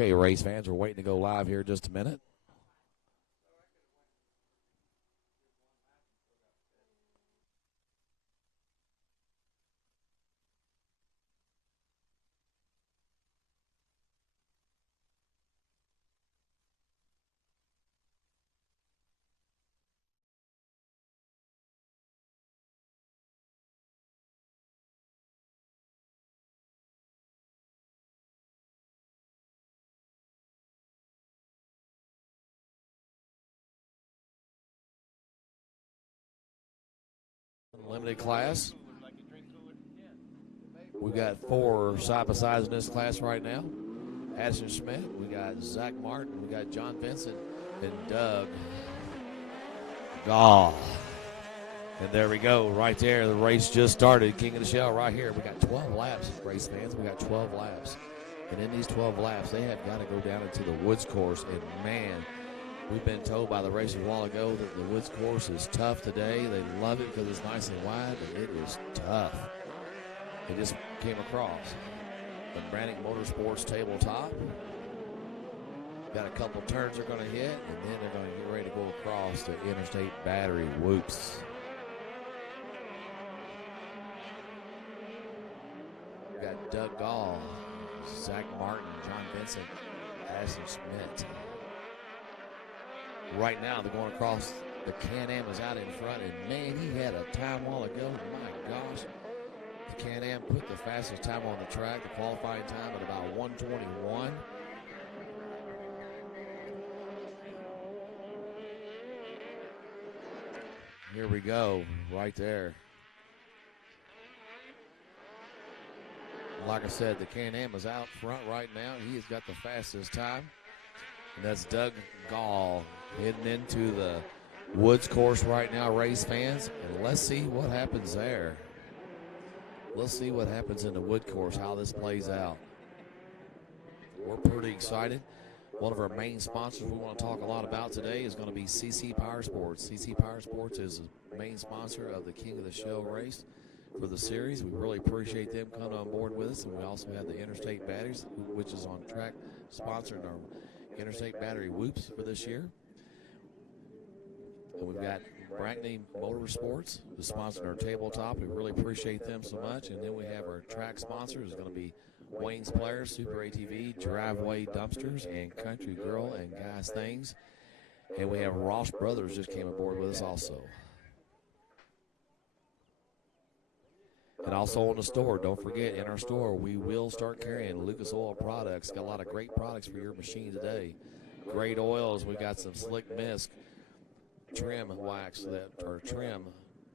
Okay, race fans, we're waiting to go live here in just a minute. Limited class. We've got 4 side-by-sides in this class right now. Addison Schmidt, we got Zach Martin, we got John Vincent, and Doug Gall. And there we go, right there. The race just started. King of the Shell right here. We got 12 laps, race fans. We got 12 laps. And in these 12 laps, they have got to go down into the woods course. And, man, we've been told by the racers a while ago that the woods course is tough today. They love it because it's nice and wide, but it is tough. It just came across. The Brannick Motorsports tabletop. Got a couple turns they're going to hit, and then they're going to get ready to go across the Interstate Battery Whoops. We got Doug Gall, Zach Martin, John Vincent, Addison Schmidt. Right now, they're going across. The Can-Am is out in front, and man, he had a time while ago. My gosh. The Can-Am put the fastest time on the track, the qualifying time at about 1:21. Here we go, right there. Like I said, the Can-Am is out front right now. He has got the fastest time. And that's Doug Gall heading into the woods course right now, race fans. And let's see what happens there. Let's see what happens in the wood course, how this plays out. We're pretty excited. One of our main sponsors we want to talk a lot about today is going to be CC Power Sports. CC Power Sports is the main sponsor of the King of the Show race for the series. We really appreciate them coming on board with us. And we also have the Interstate Batteries, which is on track sponsoring our Interstate Battery Whoops for this year. And we've got Brannick Motorsports, who sponsored our tabletop. We really appreciate them so much. And then we have our track sponsors. It's going to be Wayne's Players, Super ATV, Driveway Dumpsters, and Country Girl and Guys Things. And we have Ross Brothers just came aboard with us also. And also in the store, don't forget, in our store, we will start carrying Lucas Oil products. Got a lot of great products for your machine today. Great oils. We got some Slick Mist trim wax or trim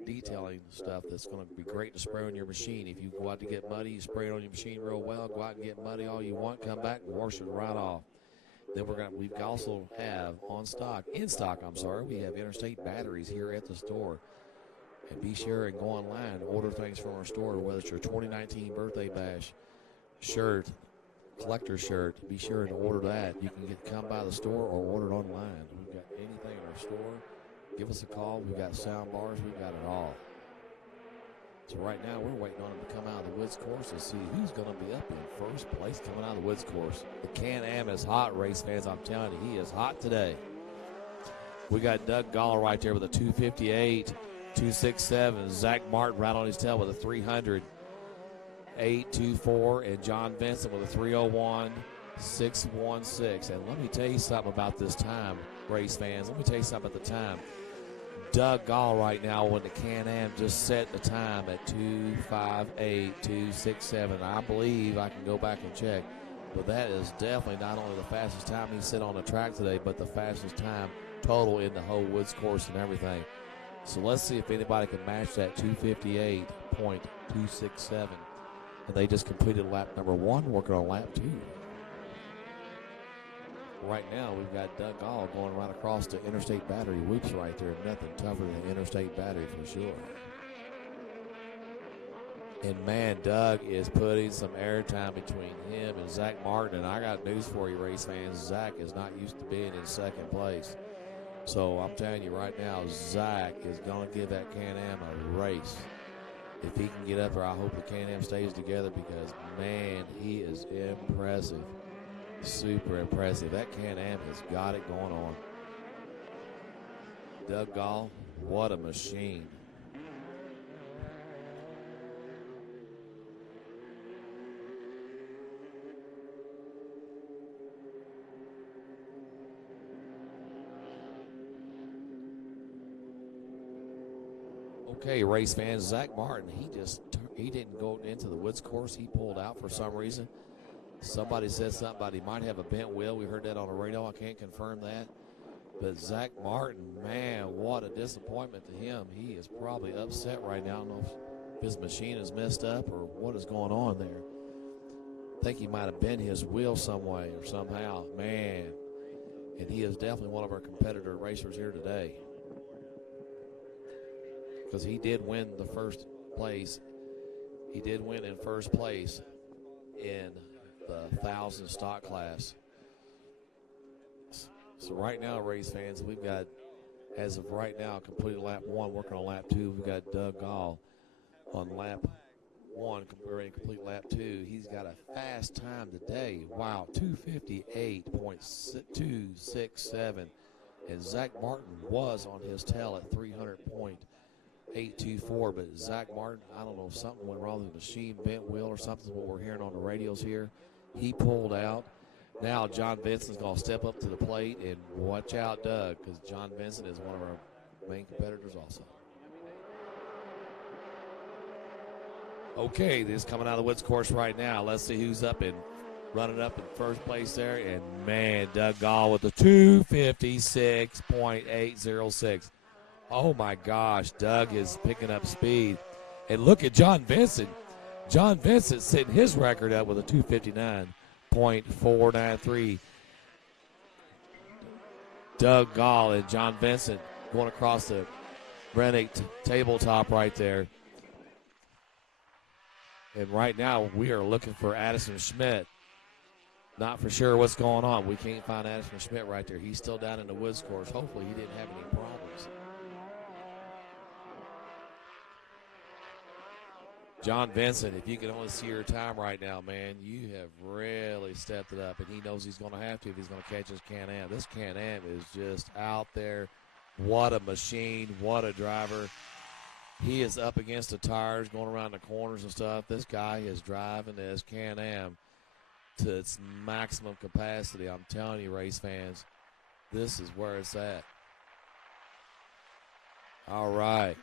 detailing stuff that's going to be great to spray on your machine. If you go out to get muddy, you spray it on your machine real well. Go out and get muddy all you want. Come back and wash it right off. Then we also have in stock. We have Interstate Batteries here at the store. And be sure and go online and order things from our store, whether it's your 2019 birthday bash shirt, collector shirt. Be sure to order that. You can come by the store or order it online. We've got anything in our store. Give us a call. We've got sound bars. We've got it all. So right now we're waiting on him to come out of the woods course to see who's going to be up in first place coming out of the woods course. The Can-Am is hot, race fans. I'm telling you, he is hot today. We got Doug Gall right there with a 258. 267, Zach Martin right on his tail with a 300, 824, and John Vincent with a 301, 616. And let me tell you something about this time, race fans. Let me tell you something about the time. Doug Gall right now, when the Can-Am just set the time at 258, 267. I believe I can go back and check, but that is definitely not only the fastest time he set on the track today, but the fastest time total in the whole woods course and everything. So let's see if anybody can match that 258.267. And they just completed lap number 1, working on lap 2. Right now, we've got Doug Gall going right across the Interstate Battery Whoops right there. Nothing tougher than Interstate Battery for sure. And, man, Doug is putting some airtime between him and Zach Martin. And I got news for you, race fans. Zach is not used to being in second place. So I'm telling you right now, Zach is going to give that Can-Am a race. If he can get up there, I hope the Can-Am stays together because, man, he is impressive. Super impressive. That Can-Am has got it going on. Doug Gall, what a machine. Okay, race fans, Zach Martin, he didn't go into the woods course. He pulled out for some reason. Somebody said something about he might have a bent wheel. We heard that on the radio. I can't confirm that. But Zach Martin, man, what a disappointment to him. He is probably upset right now. I don't know if his machine is messed up or what is going on there. I think he might have bent his wheel some way or somehow. Man, and he is definitely one of our competitor racers here today. Because he did win the first place. He did win in first place in the 1,000 stock class. So right now, race fans, we've got, as of right now, completed lap 1, working on lap 2. We've got Doug Gall on lap 1, ready to complete lap 2. He's got a fast time today. Wow, 258.267. And Zach Martin was on his tail at 300.824. But Zach Martin, I don't know, something went wrong with the machine, bent wheel or something, what we're hearing on the radios here. He pulled out. Now John Vincent's going to step up to the plate, and watch out, Doug, because John Vincent is one of our main competitors also. Okay, this is coming out of the woods course right now. Let's see who's up and running up in first place there. And, man, Doug Gall with the 256.806. Oh, my gosh, Doug is picking up speed. And look at John Vincent. John Vincent setting his record up with a 259.493. Doug Gall and John Vincent going across the Rennick tabletop right there. And right now we are looking for Addison Schmidt. Not for sure what's going on. We can't find Addison Schmidt right there. He's still down in the woods course. Hopefully he didn't have any problems. John Vincent, if you can only see your time right now, man, you have really stepped it up, and he knows he's going to have to if he's going to catch his Can-Am. This Can-Am is just out there. What a machine. What a driver. He is up against the tires, going around the corners and stuff. This guy is driving this Can-Am to its maximum capacity. I'm telling you, race fans, this is where it's at. All right.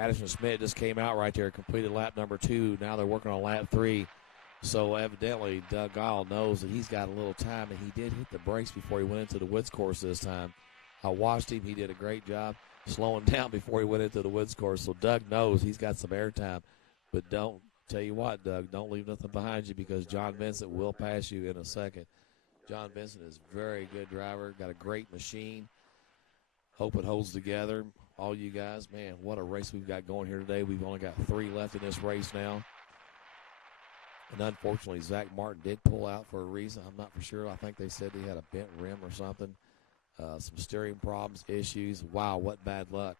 Addison Schmidt just came out right there, completed lap number 2. Now they're working on lap 3. So evidently Doug Gall knows that he's got a little time, and he did hit the brakes before he went into the woods course this time. I watched him. He did a great job slowing down before he went into the woods course. So Doug knows he's got some air time. But don't, tell you what, Doug, don't leave nothing behind you, because John Vincent will pass you in a second. John Vincent is a very good driver, got a great machine. Hope it holds together. All you guys, man, what a race we've got going here today. We've only got 3 left in this race now. And unfortunately, Zach Martin did pull out for a reason. I'm not for sure. I think they said he had a bent rim or something. Some steering problems, issues. Wow, what bad luck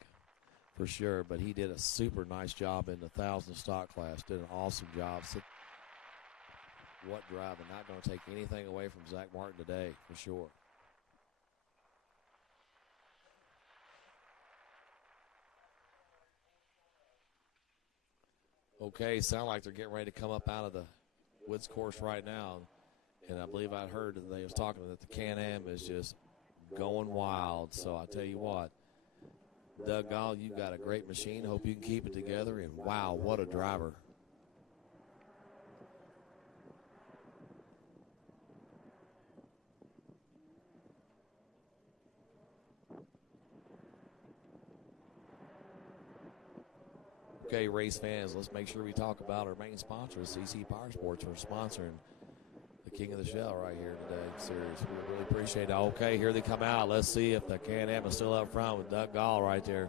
for sure. But he did a super nice job in the 1,000 stock class. Did an awesome job. What driving. Not going to take anything away from Zach Martin today for sure. Okay, sound like they're getting ready to come up out of the woods course right now. And I believe I heard that they was talking that the Can-Am is just going wild. So I tell you what, Doug Gall, you've got a great machine. Hope you can keep it together. And wow, what a driver. Okay, race fans, let's make sure we talk about our main sponsor, CC Power Sports, for sponsoring the King of the Shell right here today. Serious, we really appreciate it. Okay, here they come out. Let's see if the Can-Am is still up front with Doug Gall right there.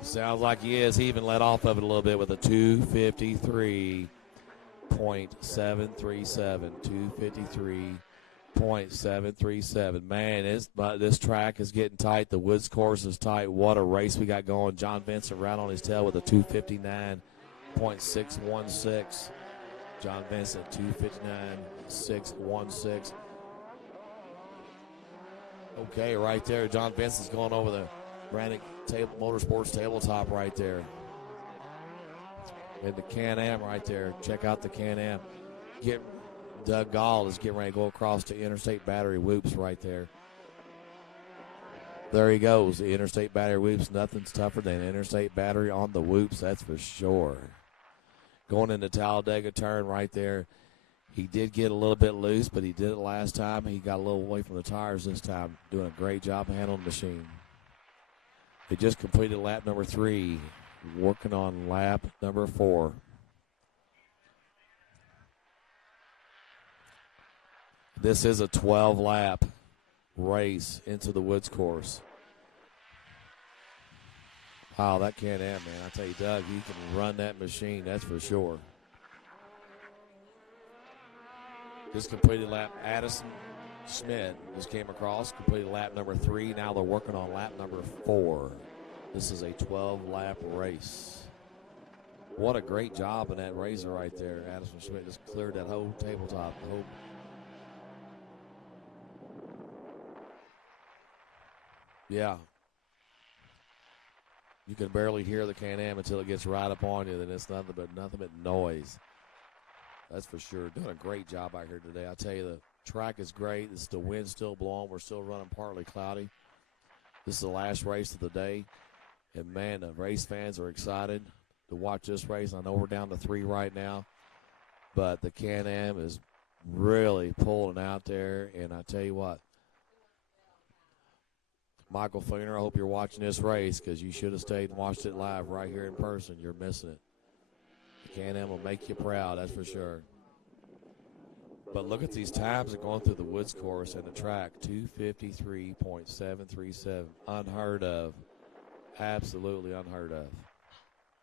It sounds like he is. He even let off of it a little bit with a 253.737. 253.737. Man, this track is getting tight. The woods course is tight. What a race we got going. John Vincent right on his tail with a 259.616. John Vincent, 2:59.616. Okay, right there. John Vincent's going over the Brannick Motorsports tabletop right there. And the Can-Am right there. Check out the Can-Am. Doug Gall is getting ready to go across the Interstate Battery Whoops right there. There he goes. The Interstate Battery Whoops. Nothing's tougher than Interstate Battery on the Whoops, that's for sure. Going into Talladega turn right there. He did get a little bit loose, but he did it last time. He got a little away from the tires this time. Doing a great job handling the machine. He just completed lap number 3. Working on lap number 4. This is a 12-lap race into the Woods course. Wow, that Can-Am, man. I tell you, Doug, he can run that machine, that's for sure. Just completed lap. Addison Schmidt just came across, completed lap number 3. Now they're working on lap number 4. This is a 12-lap race. What a great job in that razor right there. Addison Schmidt just cleared that whole tabletop. Yeah. You can barely hear the Can-Am until it gets right up on you. Then it's nothing but noise. That's for sure. Doing a great job out here today. I tell you, the track is great. The wind's still blowing. We're still running partly cloudy. This is the last race of the day. And, man, the race fans are excited to watch this race. I know we're down to 3 right now. But the Can-Am is really pulling out there. And I tell you what, Michael Fleener, I hope you're watching this race because you should have stayed and watched it live right here in person. You're missing it. The Can-Am will make you proud, that's for sure. But look at these times that are going through the Woods course and the track. 2:53.737. Unheard of. Absolutely unheard of.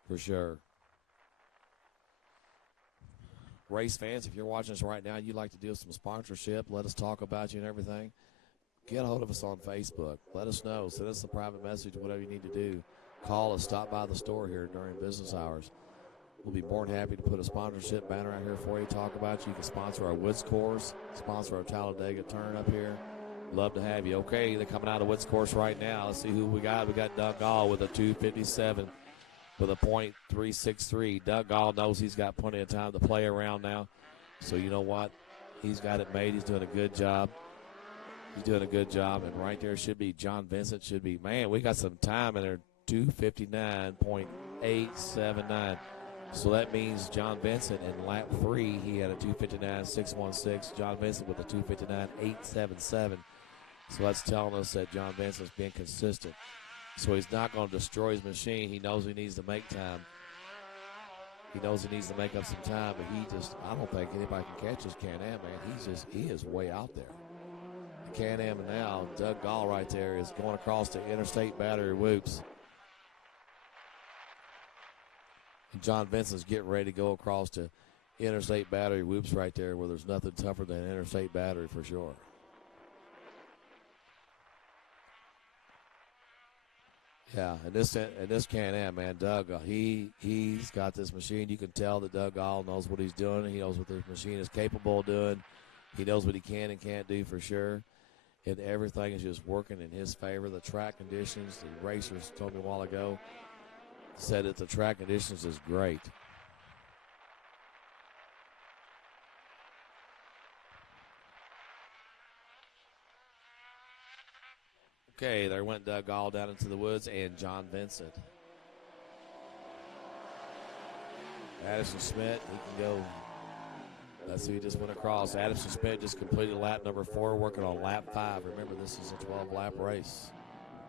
For sure. Race fans, if you're watching us right now, you'd like to do some sponsorship, let us talk about you and everything, get a hold of us on Facebook. Let us know. Send us a private message, whatever you need to do. Call us. Stop by the store here during business hours. We'll be more than happy to put a sponsorship banner out here for you, talk about you. You can sponsor our Woods course, sponsor our Talladega turn up here. Love to have you. Okay, they're coming out of Woods course right now. Let's see who we got. We got Doug Gall with a 2:57 with a .363. Doug Gall knows he's got plenty of time to play around now. So you know what? He's got it made. He's doing a good job. He's doing a good job. And right there should be John Vincent. Should be, man, we got some time in there. 2:59.879. So that means John Vincent in lap 3, he had a 2:59.616. John Vincent with a 2:59.877. So that's telling us that John Vincent's being consistent. So he's not going to destroy his machine. He knows he needs to make time. He knows he needs to make up some time, but I don't think anybody can catch his Can-Am, man. He is way out there. The Can-Am now, Doug Gall right there is going across the Interstate Battery Whoops. And John Vincent's getting ready to go across to Interstate Battery Whoops right there where there's nothing tougher than Interstate Battery for sure. Yeah, and this Can-Am, man, Doug, he's got this machine. You can tell that Doug Gall knows what he's doing. He knows what this machine is capable of doing. He knows what he can and can't do for sure. And everything is just working in his favor. The track conditions, the racers told me a while ago, said that the track conditions is great. Okay, there went Doug Gall down into the woods and John Vincent. Addison Schmidt, he can go. Let's see, he just went across. Addison Schmidt just completed lap number 4, working on lap 5. Remember, this is a 12-lap race.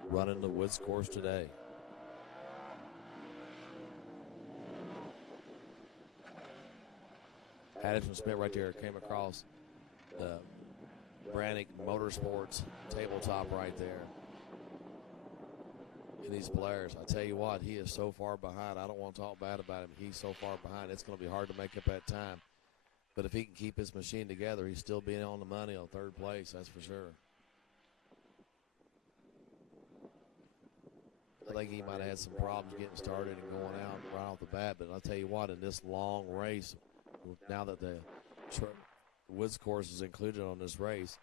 Running the Woods course today. Addison Schmidt right there came across the Brannick Motorsports tabletop right there. And these players, I tell you what, he is so far behind. I don't want to talk bad about him. He's so far behind, it's going to be hard to make up that time. But if he can keep his machine together, he's still being on the money on 3rd place, that's for sure. I think he might have had some problems getting started and going out right off the bat. But I'll tell you what, in this long race, now that the woods course is included on this race,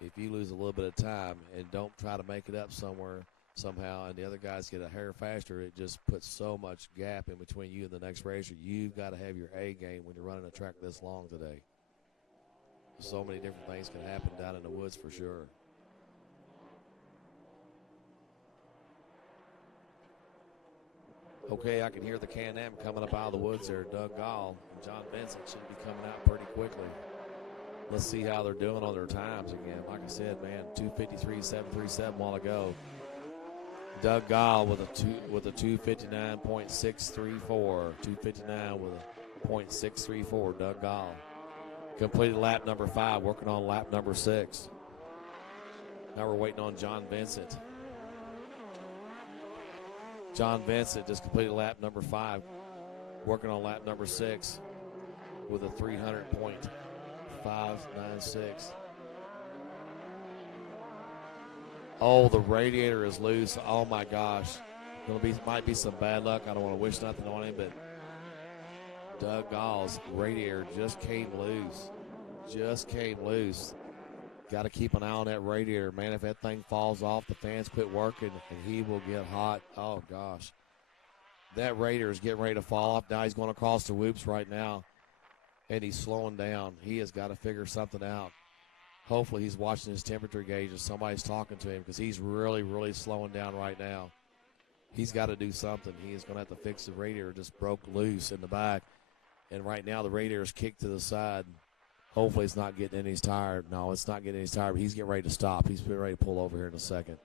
if you lose a little bit of time and don't try to make it up somehow, and the other guys get a hair faster, it just puts so much gap in between you and the next racer. You've got to have your A game when you're running a track this long today. So many different things can happen down in the woods for sure. Okay, I can hear the Can-Am coming up out of the woods there. Doug Gall and John Vincent should be coming out pretty quickly. Let's see how they're doing on their times again. Like I said, man, 2:53.737 a while ago. Doug Gall with a 2:59.634. 2:59 with a .634. Doug Gall completed lap number 5, working on lap number 6. Now we're waiting on John Vincent. John Vincent just completed lap number 5, working on lap number 6 with a 300.596. Oh, the radiator is loose. Oh my gosh. Might be some bad luck. I don't want to wish nothing on him, but Doug Gall's radiator just came loose. Got to keep an eye on that radiator, man. If that thing falls off, the fans quit working, and he will get hot. Oh, gosh. That radiator is getting ready to fall off. Now he's going across the whoops right now, and he's slowing down. He has got to figure something out. Hopefully he's watching his temperature gauge and somebody's talking to him, because he's really, really slowing down right now. He's got to do something. He is going to have to fix the radiator. Just broke loose in the back, and right now the radiator is kicked to the side. Hopefully it's not getting in his tire. No, it's not getting in his tire, but he's getting ready to stop. He's getting ready to pull over here in a second.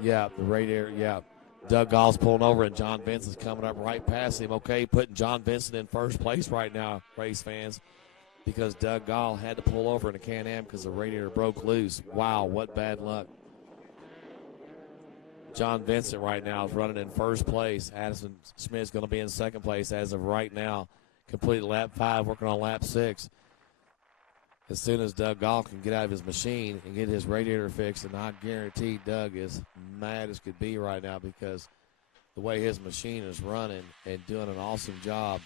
Yeah, the radiator, yeah. Doug Gall's pulling over, and John Vincent's coming up right past him. Okay, putting John Vincent in first place right now, race fans, because Doug Gall had to pull over in a Can-Am because the radiator broke loose. Wow, what bad luck. John Vincent right now is running in first place. Addison Smith's going to be in second place as of right now. Completed lap 5, working on lap 6. As soon as Doug Gall can get out of his machine and get his radiator fixed, and I guarantee Doug is mad as could be right now because the way his machine is running and doing an awesome job,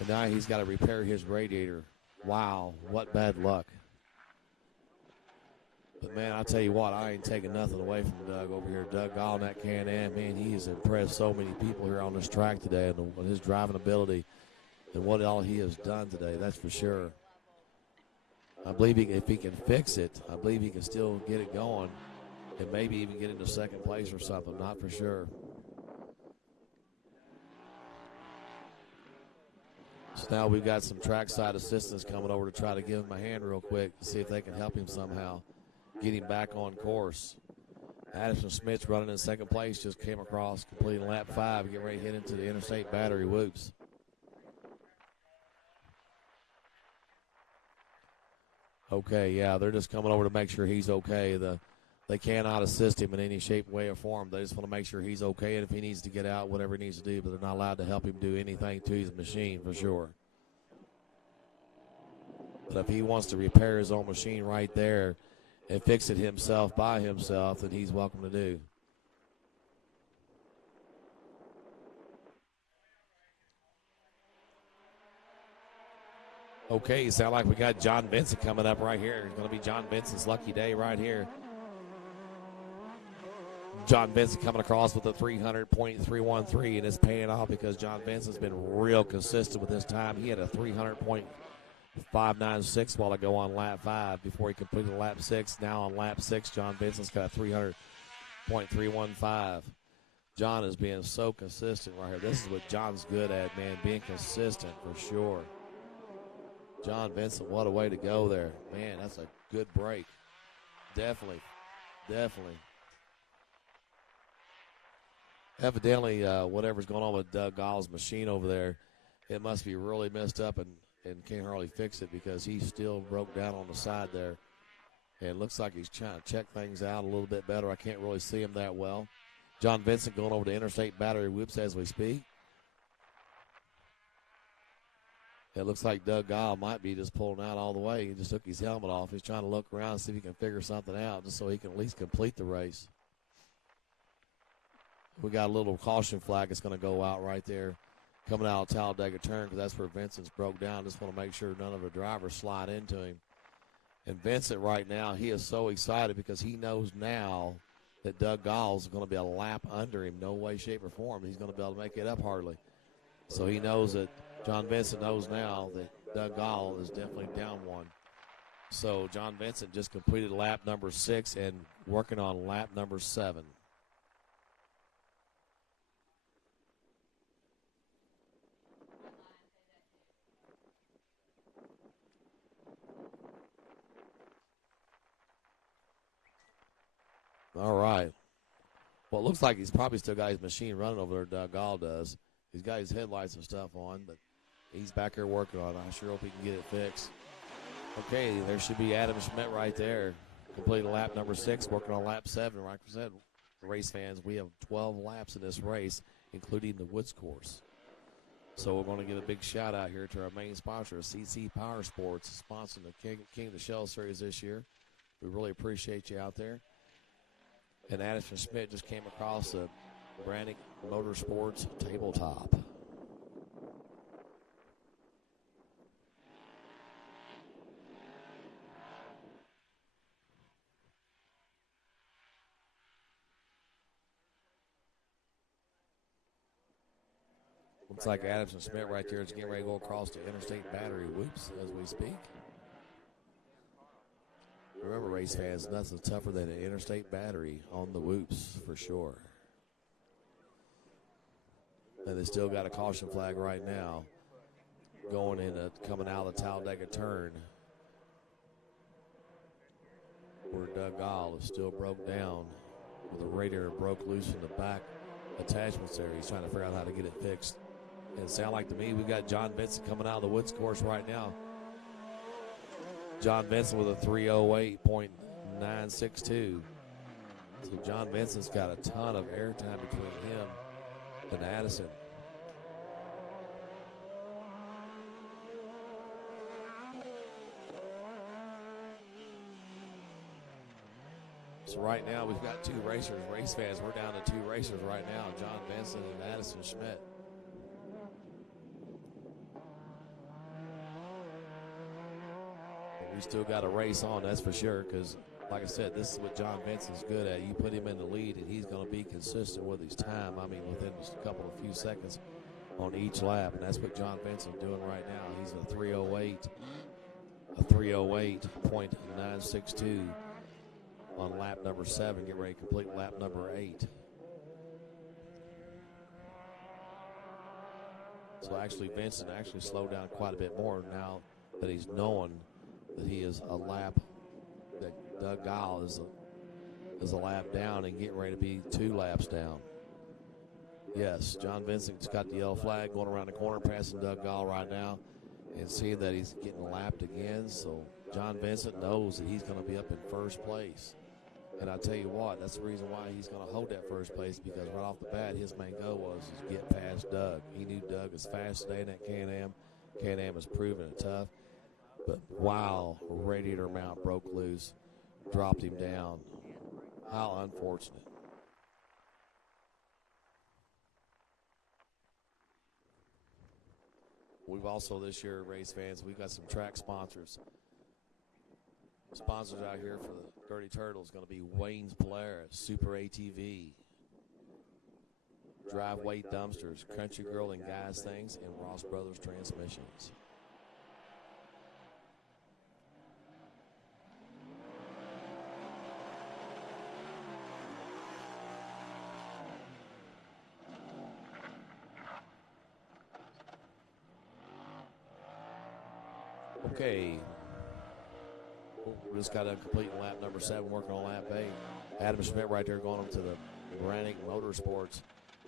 and now he's got to repair his radiator. Wow, what bad luck. But, man, I tell you what, I ain't taking nothing away from Doug over here. Doug Gall in that Can-Am, man, he has impressed so many people here on this track today and his driving ability. And what all he has done today, that's for sure. I believe if he can fix it, I believe he can still get it going and maybe even get into second place or something, not for sure. So now we've got some trackside assistants coming over to try to give him a hand real quick to see if they can help him somehow, get him back on course. Addison Smith's running in second place, just came across, completing lap 5, getting ready to hit into the interstate battery whoops. Okay, yeah, they're just coming over to make sure he's okay. They cannot assist him in any shape, way, or form. They just want to make sure he's okay, and if he needs to get out, whatever he needs to do, but they're not allowed to help him do anything to his machine for sure. But if he wants to repair his own machine right there and fix it himself by himself, then he's welcome to do. Okay, sound like we got John Vincent coming up right here. It's going to be John Vincent's lucky day right here. John Vincent coming across with a 300.313, and it's paying off because John Vincent's been real consistent with his time. He had a 300.596 while ago on lap 5 before he completed lap 6. Now on lap 6, John Vincent's got a 300.315. John is being so consistent right here. This is what John's good at, man, being consistent for sure. John Vincent, what a way to go there. Man, that's a good break. Definitely. Evidently, whatever's going on with Doug Gall's machine over there, it must be really messed up and can't hardly fix it because he still broke down on the side there. And it looks like he's trying to check things out a little bit better. I can't really see him that well. John Vincent going over to interstate battery whoops as we speak. It looks like Doug Gall might be just pulling out all the way. He just took his helmet off. He's trying to look around and see if he can figure something out just so he can at least complete the race. We got a little caution flag that's going to go out right there coming out of Talladega turn because that's where Vincent's broke down. Just want to make sure none of the drivers slide into him. And Vincent right now, he is so excited because he knows now that Doug Gall is going to be a lap under him. No way, shape, or form he's going to be able to make it up hardly. So he knows that John Vincent knows now that Doug Gall is definitely down one. So John Vincent just completed lap number 6 and working on lap number 7. All right. Well, it looks like he's probably still got his machine running over there, Doug Gall does. He's got his headlights and stuff on, but he's back there working on it. I sure hope he can get it fixed. Okay, there should be Adam Schmidt right there. Completing lap number 6, working on lap 7. Like I said, race fans, we have 12 laps in this race, including the Woods course. So we're going to give a big shout out here to our main sponsor, CC Power Sports, sponsoring the King of the Shell Series this year. We really appreciate you out there. And Addison Schmidt just came across the Brannick Motorsports tabletop. Looks like Addison Schmidt right there is getting ready to go across the interstate battery whoops as we speak. Remember, race fans, nothing's tougher than an interstate battery on the whoops for sure. And they still got a caution flag right now going in, coming out of the Talladega turn, where Doug Gall is still broke down with the radiator broke loose in the back attachments there. He's trying to figure out how to get it fixed. And it sounds like to me we got John Vincent coming out of the Woods course right now. John Vincent with a 3:08.962. So John Vincent's got a ton of airtime between him and Addison. So right now we've got 2 racers, race fans. We're down to 2 racers right now, John Vincent and Addison Schmidt. We still got a race on, that's for sure, because, like I said, this is what John Vincent's good at. You put him in the lead, and he's going to be consistent with his time. I mean, within just a couple of few seconds on each lap, and that's what John Vincent's doing right now. He's a 3:08.962 on lap number 7, getting ready to complete lap number 8. So actually, Vincent actually slowed down quite a bit more now that he's knowing that he is a lap, that Doug Gall is a lap down and getting ready to be 2 laps down. Yes, John Vincent's got the yellow flag going around the corner, passing Doug Gall right now, and seeing that he's getting lapped again. So John Vincent knows that he's going to be up in first place. And I tell you what, that's the reason why he's going to hold that first place, because right off the bat, his main goal was to get past Doug. He knew Doug is fast today in that Can-Am. Can-Am has proven it tough. But wow, radiator mount broke loose, dropped him down. How unfortunate. We've also this year, race fans, we've got some track sponsors. Sponsors out here for the Dirty Turtles going to be Wayne's Polaris, Super ATV, Driveway Dumpsters, Country Girl and Guys Things, and Ross Brothers Transmissions. Okay. We just got a complete lap number 7, working on lap 8. Adam Schmidt right there going up to the Brannick Motorsports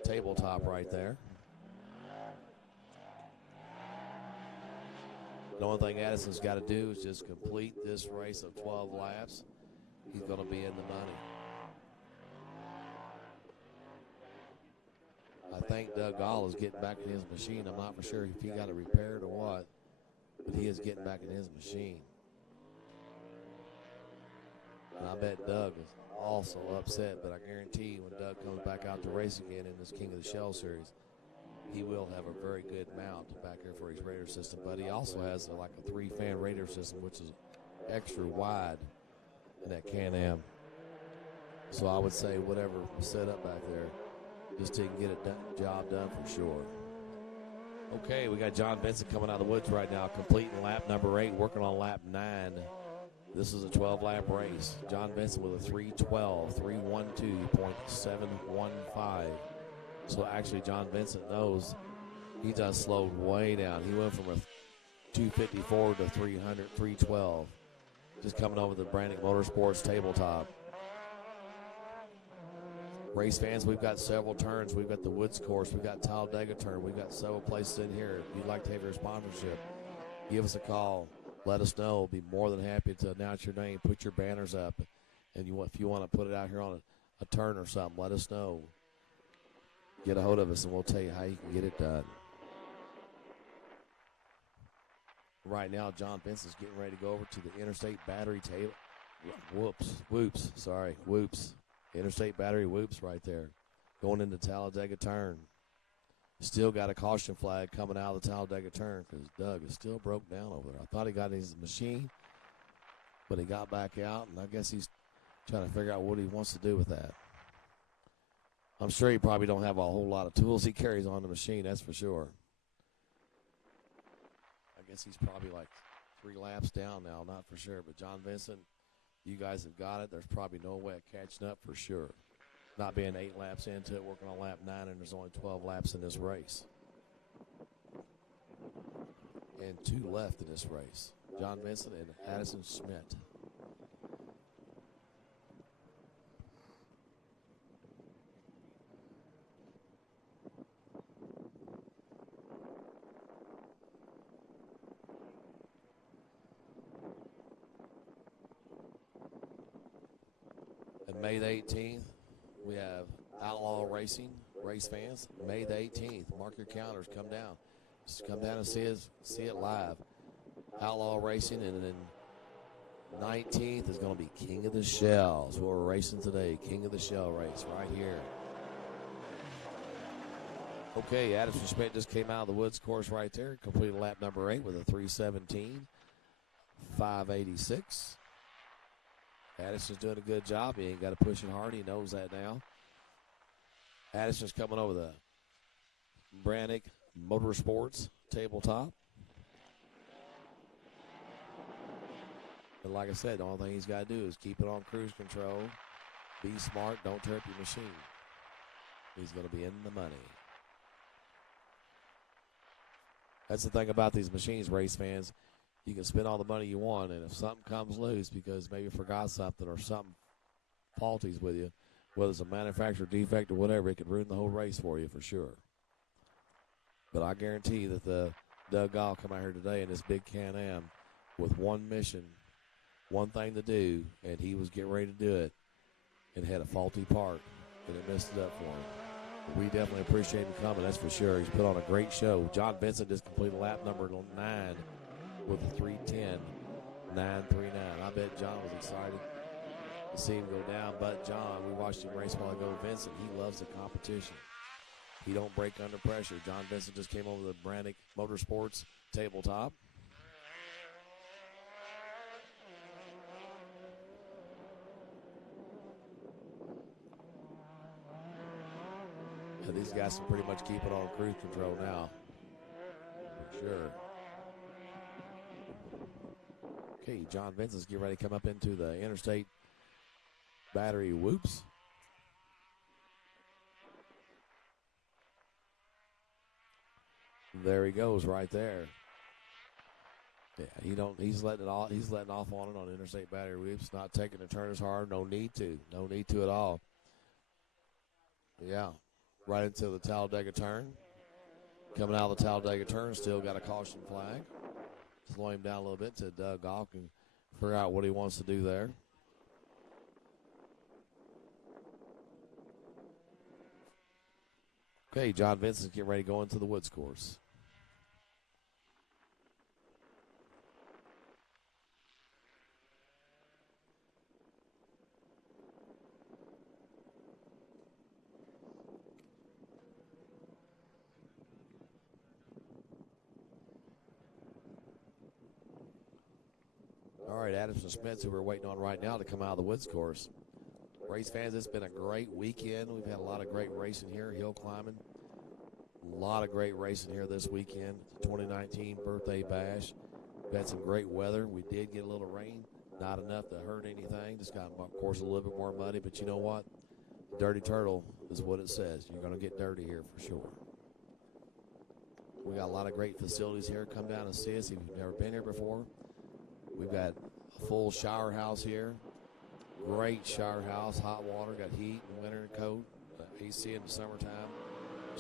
tabletop right there. The only thing Addison's got to do is just complete this race of 12 laps. He's going to be in the money. I think Doug Gall is getting back in his machine. I'm not for sure if he got it repaired or what, but he is getting back in his machine. And I bet Doug is also upset, but I guarantee you when Doug comes back out to race again in this King of the Shell Series, he will have a very good mount back there for his radar system. But he also has like a 3-fan radar system, which is extra wide in that Can-Am. So I would say whatever set up back there, just didn't get a job done for sure. Okay, we got John Vincent coming out of the woods right now, completing lap number 8, working on lap 9. This is a 12-lap race. John Vincent with a 3:12.715. So actually, John Vincent knows he just slowed way down. He went from a 254 to 312. Just coming over the Brannick Motorsports tabletop. Race fans, we've got several turns. We've got the Woods course. We've got Talladega turn. We've got several places in here. If you'd like to have your sponsorship, give us a call. Let us know. We'll be more than happy to announce your name, put your banners up. And if you want to put it out here on a turn or something, let us know. Get a hold of us, and we'll tell you how you can get it done. Right now, John Vincent's getting ready to go over to the Interstate Battery table. Whoops. Interstate Battery whoops right there. Going into Talladega turn. Still got a caution flag coming out of the Talladega turn because Doug is still broke down over there. I thought he got his machine, but he got back out, and I guess he's trying to figure out what he wants to do with that. I'm sure he probably don't have a whole lot of tools he carries on the machine, that's for sure. I guess he's probably like 3 laps down now, not for sure. But John Vincent, you guys have got it. There's probably no way of catching up for sure. Not being 8 laps into it, working on lap 9, and there's only 12 laps in this race. And 2 left in this race. John Vincent and Addison Schmidt. And May the 18th, we have Outlaw Racing, race fans. May the 18th, mark your calendars, come down. Just come down and see it live. Outlaw Racing, and then 19th is going to be King of the Shells, who are racing today. King of the Shell race right here. Okay, Addison Schmidt just came out of the Woods course right there, completed lap number 8 with a 3:17.586. Addison's doing a good job. He ain't got to push it hard. He knows that now. Addison's coming over the Brannick Motorsports tabletop. And like I said, the only thing he's got to do is keep it on cruise control. Be smart. Don't tear up your machine. He's going to be in the money. That's the thing about these machines, race fans. You can spend all the money you want, and if something comes loose because maybe you forgot something or something faulty's with you, whether it's a manufacturer defect or whatever, it could ruin the whole race for you for sure. But I guarantee that the Doug Gall come out here today in this big Can-Am with one mission, one thing to do, and he was getting ready to do it and had a faulty part, and it messed it up for him. But we definitely appreciate him coming, that's for sure. He's put on a great show. John Vincent just completed lap number 9 with a 3:10.939. I bet John was excited to see him go down. But John, we watched him race a while ago. Vincent, he loves the competition. He don't break under pressure. John Vincent just came over the Brannick Motorsports tabletop. And these guys can pretty much keep it on cruise control now. For sure. Okay, John Vincent's getting ready to come up into the Interstate Battery whoops. There he goes right there. Yeah, he's letting off on it on Interstate Battery whoops, not taking the turn as hard. No need to at all. Yeah, right into the Talladega turn. Coming out of the Talladega turn, still got a caution flag. Slow him down a little bit to Doug Gall and figure out what he wants to do there. Okay, John Vincent's getting ready to go into the Woods course. right, Adamson Smith, who we're waiting on right now to come out of the woods course. Race fans, it's been a great weekend. We've had a lot of great racing here, hill climbing. A lot of great racing here this weekend. 2019 birthday bash. We've had some great weather. We did get a little rain. Not enough to hurt anything. Just got, of course, a little bit more muddy. But you know what? Dirty Turtle is what it says. You're going to get dirty here for sure. We got a lot of great facilities here. Come down and see us if you've never been here before. We've got a full shower house here. Great shower house, hot water, got heat in winter and cold, AC in the summertime.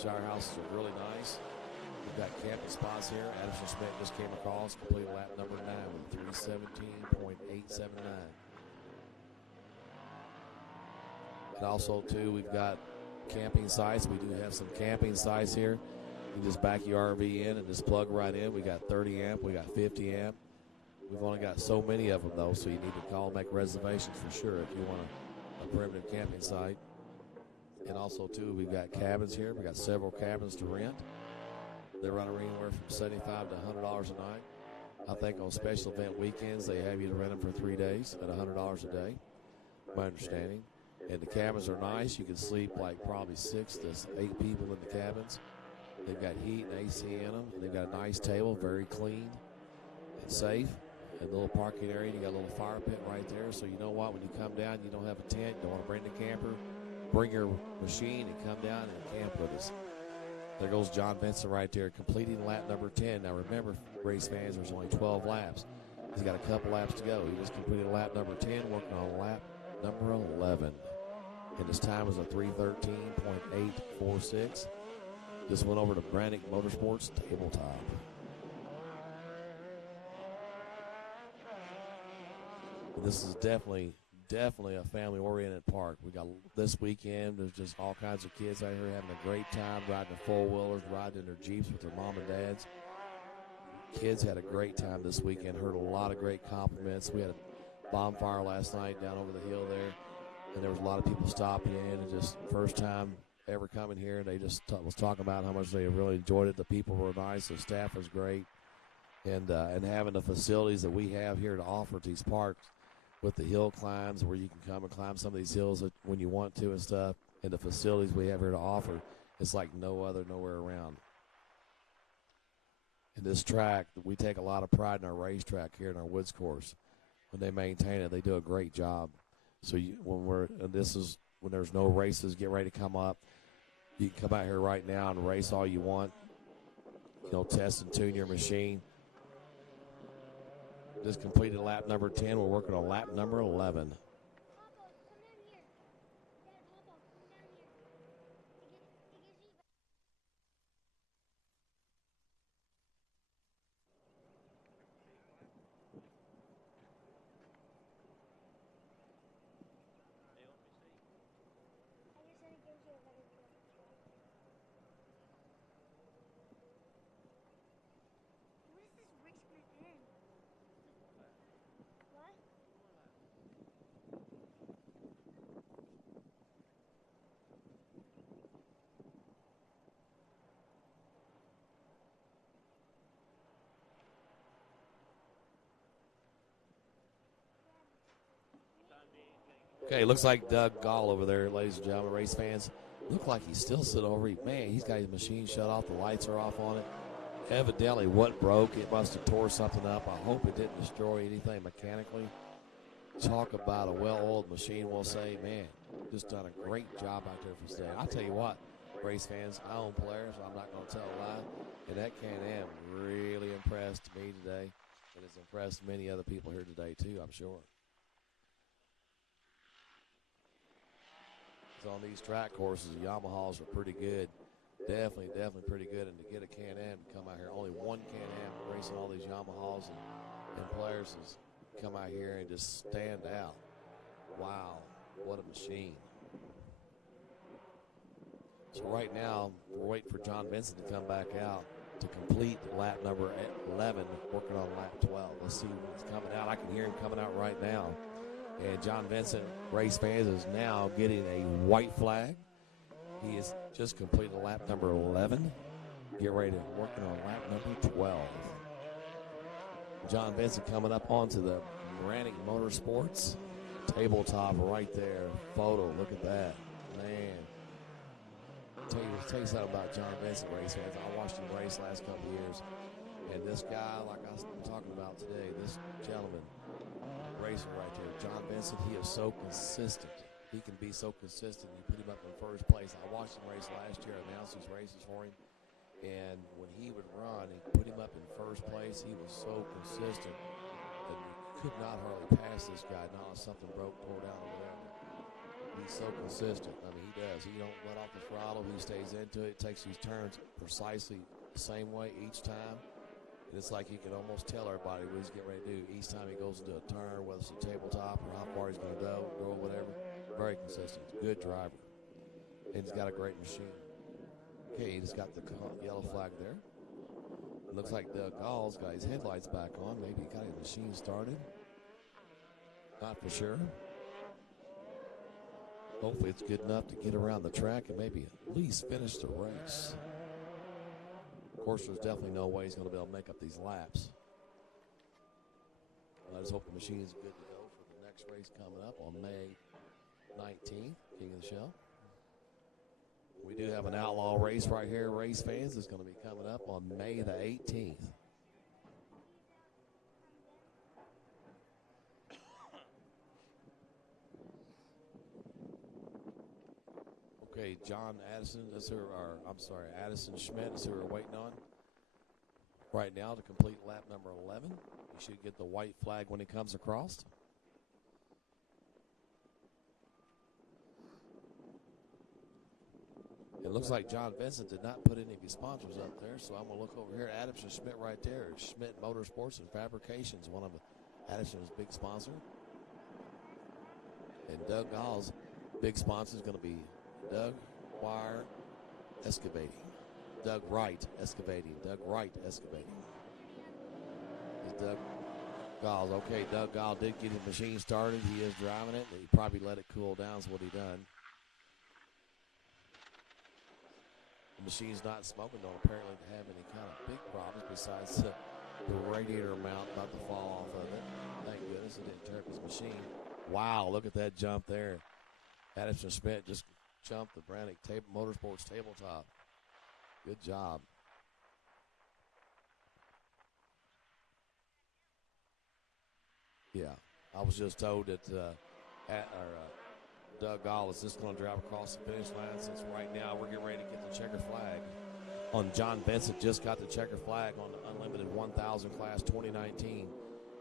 Shower houses are really nice. We've got camping spots here. Adamson Smith just came across, completed lap number 9 with 3:17.879. And also, too, we've got camping sites. We do have some camping sites here. You just back your RV in and just plug right in. We got 30 amp, we got 50 amp. We've only got so many of them, though, so you need to call and make reservations for sure if you want a primitive camping site. And also, too, we've got cabins here. We've got several cabins to rent. They're running anywhere from $75 to $100 a night. I think on special event weekends, they have you to rent them for 3 days at $100 a day, my understanding. And the cabins are nice. You can sleep like probably 6 to 8 people in the cabins. They've got heat and AC in them. They've got a nice table, very clean and safe. A little parking area. You got a little fire pit right there. So you know what? When you come down, you don't have a tent. You don't want to bring the camper. Bring your machine and come down and camp with us. There goes John Benson right there, completing lap number 10. Now remember, race fans, there's only 12 laps. He's got a couple laps to go. He just completed lap number 10, working on lap number 11. And his time was a 3:13.846. This went over to Brannick Motorsports Tabletop. This is definitely a family-oriented park. We got this weekend, there's just all kinds of kids out here having a great time, riding their four-wheelers, riding in their Jeeps with their mom and dads. Kids had a great time this weekend, heard a lot of great compliments. We had a bonfire last night down over the hill there, and there was a lot of people stopping in and just first time ever coming here. They just was talking about how much they really enjoyed it. The people were nice, the staff was great, and having the facilities that we have here to offer to these parks, with the hill climbs where you can come and climb some of these hills when you want to and stuff, and the facilities we have here to offer, it's like nowhere around. And this track, we take a lot of pride in our racetrack here in our woods course. When they maintain it, they do a great job. So when there's no races, get ready to come up. You can come out here right now and race all you want. Test and tune your machine. Just completed lap number 10. We're working on lap number 11. Okay, looks like Doug Gall over there, ladies and gentlemen, race fans. Look like he's still sitting over. Man, he's got his machine shut off. The lights are off on it. Evidently, what broke? It must have tore something up. I hope it didn't destroy anything mechanically. Talk about a well-oiled machine. We'll say, man, just done a great job out there for today. I'll tell you what, race fans, I own Polaris, so I'm not going to tell a lie. And that Can-Am really impressed me today. And it's impressed many other people here today, too, I'm sure. So on these track courses, the Yamahas are pretty good. Definitely pretty good. And to get a Can-Am to come out here, only one Can-Am racing all these Yamahas and Polarises, come out here and just stand out. Wow, what a machine. So right now, we're waiting for John Benson to come back out to complete lap number 11, working on lap 12. Let's see what's coming out. I can hear him coming out right now. And John Vincent, race fans, is now getting a white flag. He has just completed lap number 11. Get ready to working on lap number 12. John Vincent coming up onto the Brannick Motorsports tabletop right there. Photo, look at that. Man. Tell you something about John Benson race fans. I watched him race last couple of years. And this guy, like I was talking about today, this gentleman, racer right there, John Benson, he is so consistent. He can be so consistent. You put him up in first place. I watched him race last year. I announced these races for him. And when he would run, he put him up in first place. He was so consistent that you could not hardly pass this guy. Not if something broke, tore down, or whatever. He's so consistent. I mean, he does. He don't let off the throttle. He stays into it. Takes these turns precisely the same way each time. And it's like you can almost tell everybody what he's getting ready to do. Each time he goes into a turn, whether it's a tabletop or how far he's going to go or whatever. Very consistent. Good driver. And he's got a great machine. Okay, he's got the yellow flag there. It looks like Doug Gall's got his headlights back on. Maybe he got his machine started. Not for sure. Hopefully it's good enough to get around the track and maybe at least finish the race. Of course, there's definitely no way he's going to be able to make up these laps. I just hope the machine's good to go for the next race coming up on May 19th, King of the Show. We do have an outlaw race right here, race fans. It's going to be coming up on May the 18th. Okay, John Addison is who, Addison Schmidt is who we're waiting on right now to complete lap number 11. He should get the white flag when he comes across. It looks like John Vincent did not put any of his sponsors up there, so I'm going to look over here. Addison Schmidt right there. Schmidt Motorsports and Fabrications, one of Addison's big sponsor. And Doug Gall's big sponsor is going to be Doug Wire Excavating. Doug Wright Excavating. Doug Wright Excavating. It's Doug Gall's. Okay, Doug Gall did get his machine started. He is driving it. He probably let it cool down is what he done. The machine's not smoking, don't apparently have any kind of big problems besides the radiator mount about to fall off of it. Thank goodness it didn't tear up his machine. Wow, look at that jump there. Addison Schmidt just jumped the Brannick Motorsports tabletop. Good job. Yeah, I was just told that Doug Gall is just going to drive across the finish line since right now we're getting ready to get the checker flag. On John Vincent just got the checker flag on the Unlimited 1000 class 2019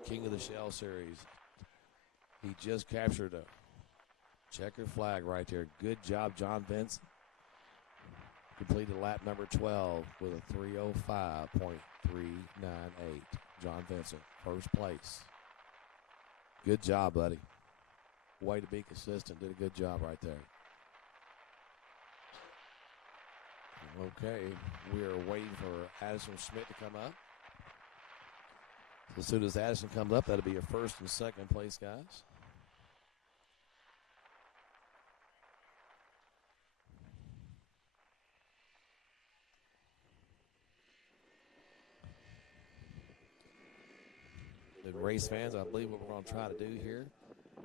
King of the Shell Series. He just captured a checker flag right there. Good job, John Vincent. Completed lap number 12 with a 3:05.398. John Vincent, first place. Good job, buddy. Way to be consistent. Did a good job right there. Okay, we are waiting for Addison Schmidt to come up. So as soon as Addison comes up, that'll be your first and second place guys. The race fans, I believe what we're going to try to do here.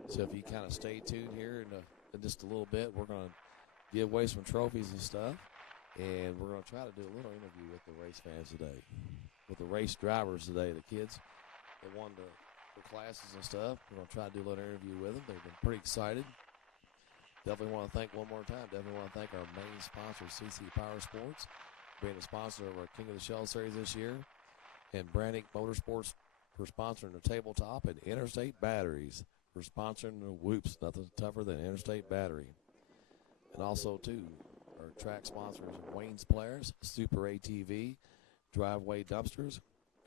So if you kind of stay tuned here in just a little bit, we're going to give away some trophies and stuff. And we're going to try to do a little interview with the race fans today, with the race drivers today, the kids that won the classes and stuff. We're going to try to do a little interview with them. They've been pretty excited. Definitely want to thank one more time. Definitely want to thank our main sponsor, CC Power Sports, being the sponsor of our King of the Shell Series this year, and Brannick Motorsports for sponsoring the tabletop, and Interstate Batteries for sponsoring the Whoops. Nothing tougher than Interstate Battery. And also, too, our track sponsors, Wayne's Players, Super ATV, Driveway Dumpsters,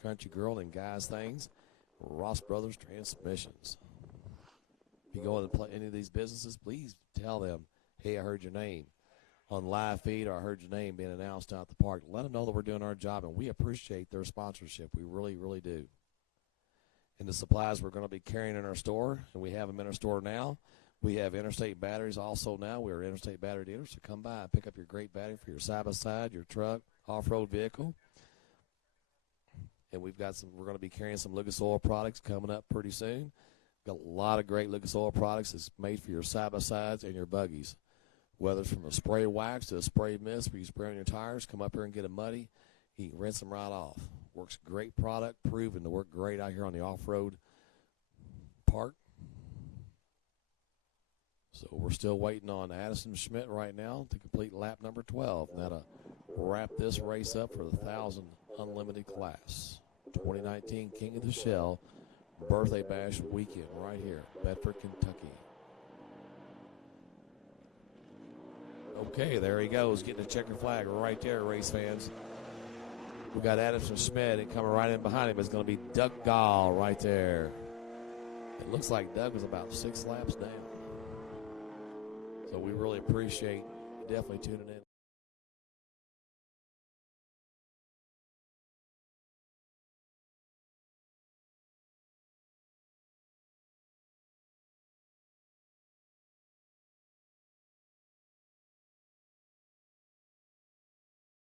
Country Girl and Guys Things, Ross Brothers Transmissions. If you go into any of these businesses, please tell them, hey, I heard your name on live feed, or I heard your name being announced out the park. Let them know that we're doing our job, and we appreciate their sponsorship. We really, really do. And the supplies we're going to be carrying in our store, and we have them in our store now. We have Interstate Batteries also now. We're Interstate Battery dealers, so come by and pick up your great battery for your side-by-side, your truck, off-road vehicle. And we're going to be carrying some Lucas Oil products coming up pretty soon. Got a lot of great Lucas Oil products. It's made for your side-by-sides and your buggies. Whether it's from a spray wax to a spray mist where you spray on your tires, come up here and get them muddy, you can rinse them right off. Works great product, proven to work great out here on the off-road park. So we're still waiting on Addison Schmidt right now to complete lap number 12. And that'll wrap this race up for the 1,000 Unlimited class. 2019 King of the Shell Birthday Bash weekend right here, Bedford, Kentucky. Okay, there he goes, getting a checker flag right there, race fans. We got Addison Schmidt, and coming right in behind him is going to be Doug Gall right there. It looks like Doug was about 6 laps down. So we really appreciate definitely tuning in.